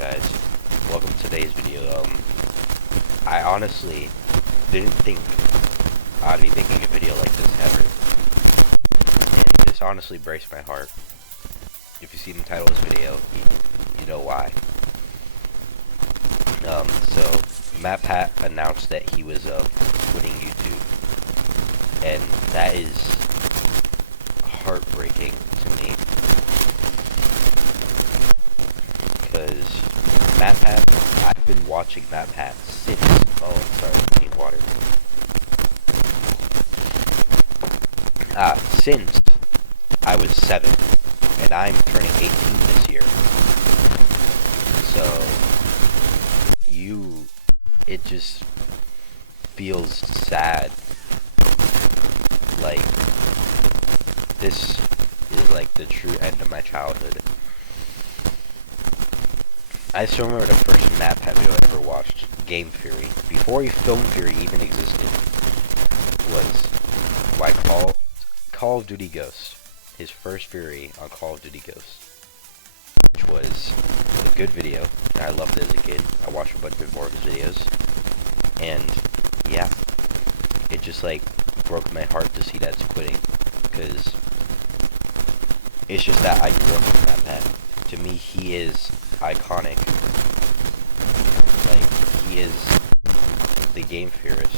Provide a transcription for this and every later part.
guys? Welcome to today's video. I honestly didn't think I'd be making a video like this ever, and this honestly breaks my heart. If you see the title of this video, you know why. So MatPat announced that he was quitting YouTube, and that is heartbreaking to me. Because MatPat, I've been watching MatPat since, I need water. Since I was 7, and I'm turning 18 this year. So, it just feels sad. Like, this is like the true end of my childhood. I still remember the first MatPat video I ever watched, Game Theory. Before Film Theory even existed, was why Call of Duty Ghosts. His first Fury on Call of Duty Ghosts, which was a good video, and I loved it as a kid. I watched a bunch more of his videos, and yeah, it just like broke my heart to see that it's quitting, because it's just that I grew up with MatPat. To me, he is iconic. Like, he is the game theorist.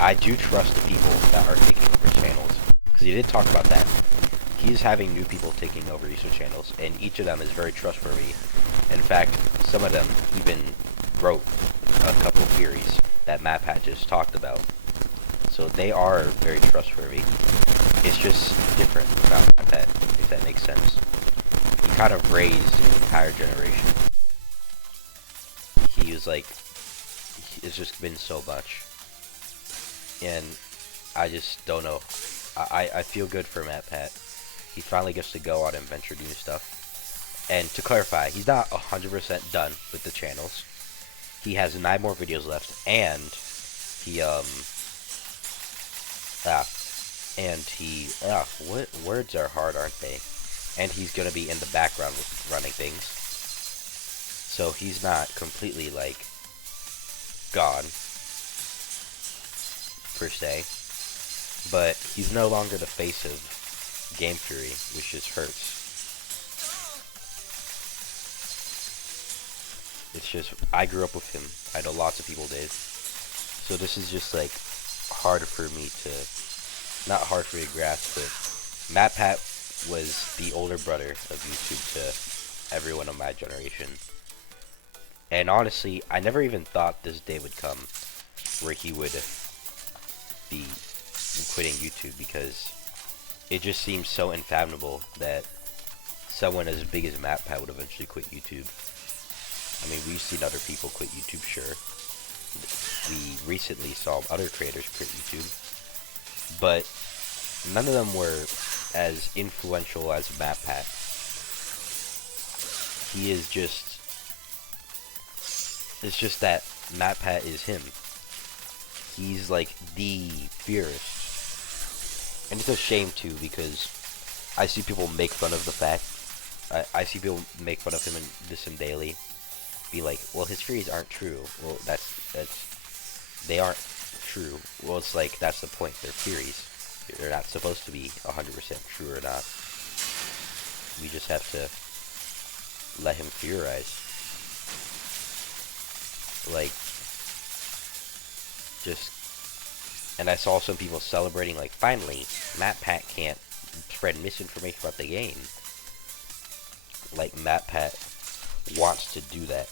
I do trust the people that are taking over channels, because he did talk about that. He's having new people taking over YouTube channels, and each of them is very trustworthy. In fact, some of them even wrote a couple theories that MatPat just talked about. So they are very trustworthy. It's just different about MatPat, if that makes sense. He kind of raised an entire generation. He was like, it's just been so much. And I just don't know. I feel good for MatPat. He finally gets to go out and venture new stuff. And to clarify, he's not 100% done with the channels. He has 9 more videos left, and what words are hard, aren't they? And he's gonna be in the background running things. So he's not completely, like, gone, per se. But he's no longer the face of Game Theory, which just hurts. It's just, I grew up with him. I know lots of people did. So this is just, like, hard for me to, not hard for me to grasp, but MatPat was the older brother of YouTube to everyone of my generation. And honestly, I never even thought this day would come where he would be quitting YouTube, because it just seems so unfathomable that someone as big as MatPat would eventually quit YouTube. I mean, we've seen other people quit YouTube, sure. We recently saw other creators quit YouTube, but none of them were as influential as MatPat. He is just, it's just that MatPat is him. He's like the theorist. And it's a shame too, because I see people make fun of the fact, I see people make fun of him and diss him daily. Be like, well, his theories aren't true. Well, they aren't true. Well, it's like, that's the point. They're theories. They're not supposed to be 100% true or not. We just have to let him theorize. Like, just, and I saw some people celebrating, like, finally, MatPat can't spread misinformation about the game. Like, MatPat wants to do that.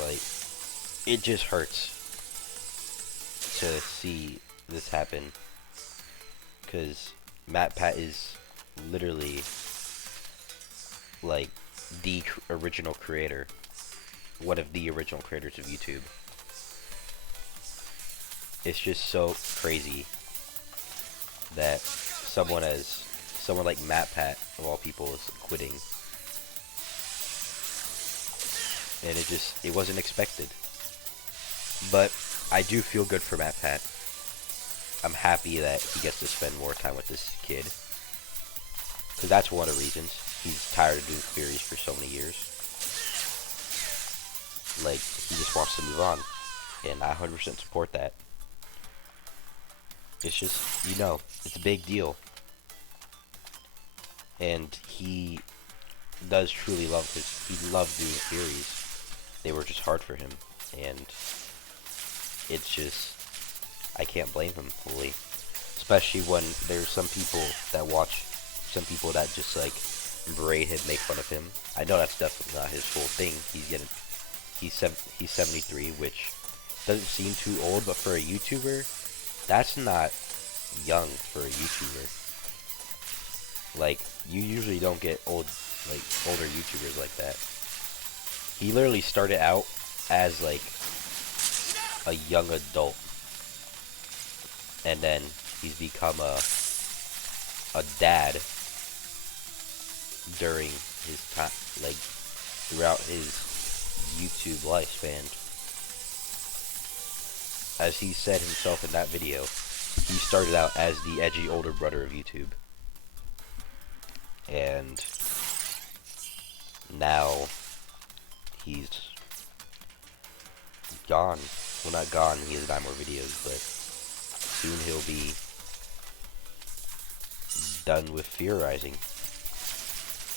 Like, it just hurts to see this happen, because MatPat is literally like the original creator, one of the original creators of YouTube. It's just so crazy that someone like MatPat, of all people, is quitting. And it wasn't expected. But I do feel good for MatPat. I'm happy that he gets to spend more time with this kid. Because that's one of the reasons. he's tired of doing theories for so many years. Like, he just wants to move on. And I 100% support that. It's just, you know, it's a big deal. And he does truly love he loved doing theories. They were just hard for him. And it's just, I can't blame him fully. Especially when there's some people that just like berate him, make fun of him. I know that's definitely not his full thing. He's 73, which doesn't seem too old, but for a YouTuber, that's not young for a YouTuber. Like, you usually don't get older YouTubers like that. He literally started out as like a young adult, and then he's become a dad during his time, like throughout his YouTube lifespan. As he said himself in that video, he started out as the edgy older brother of YouTube. And now he's gone. Well, not gone, he has 9 more videos, but soon he'll be done with theorizing.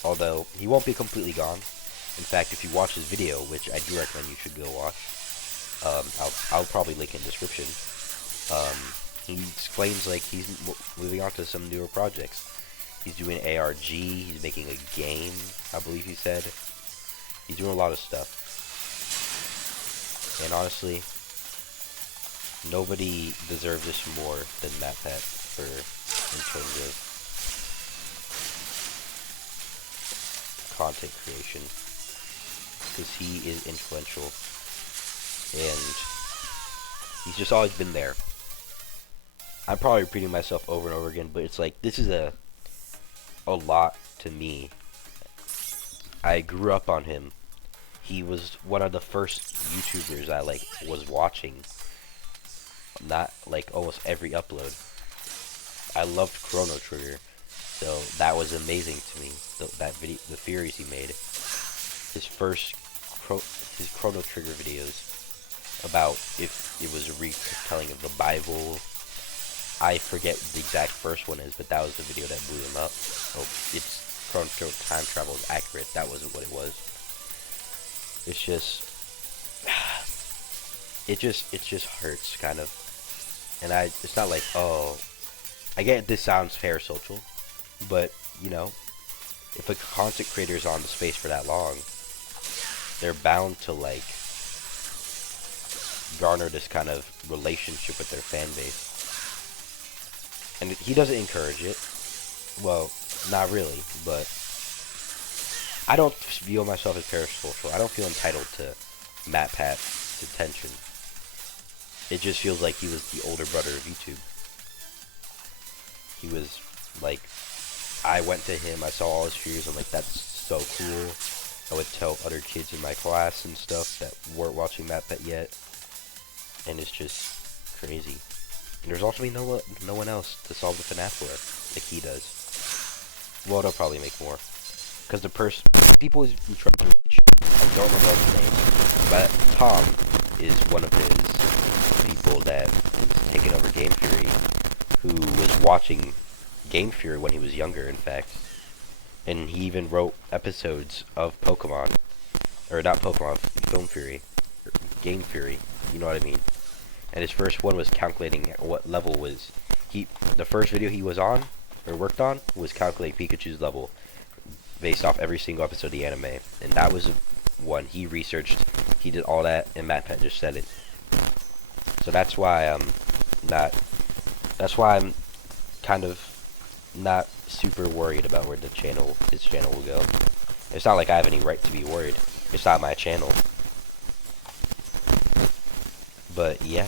Although, he won't be completely gone. In fact, if you watch his video, which I do recommend you should go watch, I'll probably link in the description. He explains like he's moving on to some newer projects. He's doing ARG, he's making a game, I believe he said. He's doing a lot of stuff. And honestly, nobody deserves this more than MatPat in terms of content creation. Because he is influential. And he's just always been there. I'm probably repeating myself over and over again, but it's like, this is a lot to me. I grew up on him. He was one of the first YouTubers I was watching. Not like almost every upload. I loved Chrono Trigger, so that was amazing to me. The theories he made. His first his Chrono Trigger videos about if it was a retelling of the Bible. I forget what the exact first one is, but that was the video that blew him up. Oh, it's Chrono Trigger time travel is accurate. That wasn't what it was. It's just, it just hurts, kind of. And it's not like, oh, I get this sounds parasocial, but, you know, if a content creator is on the space for that long, they're bound to, like, garner this kind of relationship with their fan base. And he doesn't encourage it. Well, not really, but I don't view myself as parasocial. I don't feel entitled to MatPat's attention. It just feels like he was the older brother of YouTube. He was like, I went to him, I saw all his videos, I'm like, that's so cool. I would tell other kids in my class and stuff that weren't watching MatPat yet. And it's just crazy. And there's also no one else to solve the FNAF for like he does. Well, they'll probably make more. Because people is in trouble. I don't remember his name, but Tom is one of his people that is taking over Game Fury, who was watching Game Fury when he was younger, in fact. And he even wrote episodes of Pokemon, or not Pokemon, Film Fury, or Game Fury, you know what I mean. And his first one was calculating what level was the first video he was on, or worked on, was calculating Pikachu's level based off every single episode of the anime. And that was one he researched, he did all that, and MatPat just said it. So that's why I'm kind of not super worried about where his channel will go. It's not like I have any right to be worried. It's not my channel. But yeah,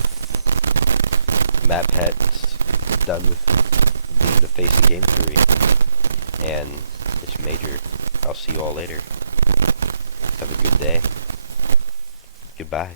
MatPat's done with being the face of Game Fury, and it's major. I'll see you all later. Have a good day. Goodbye.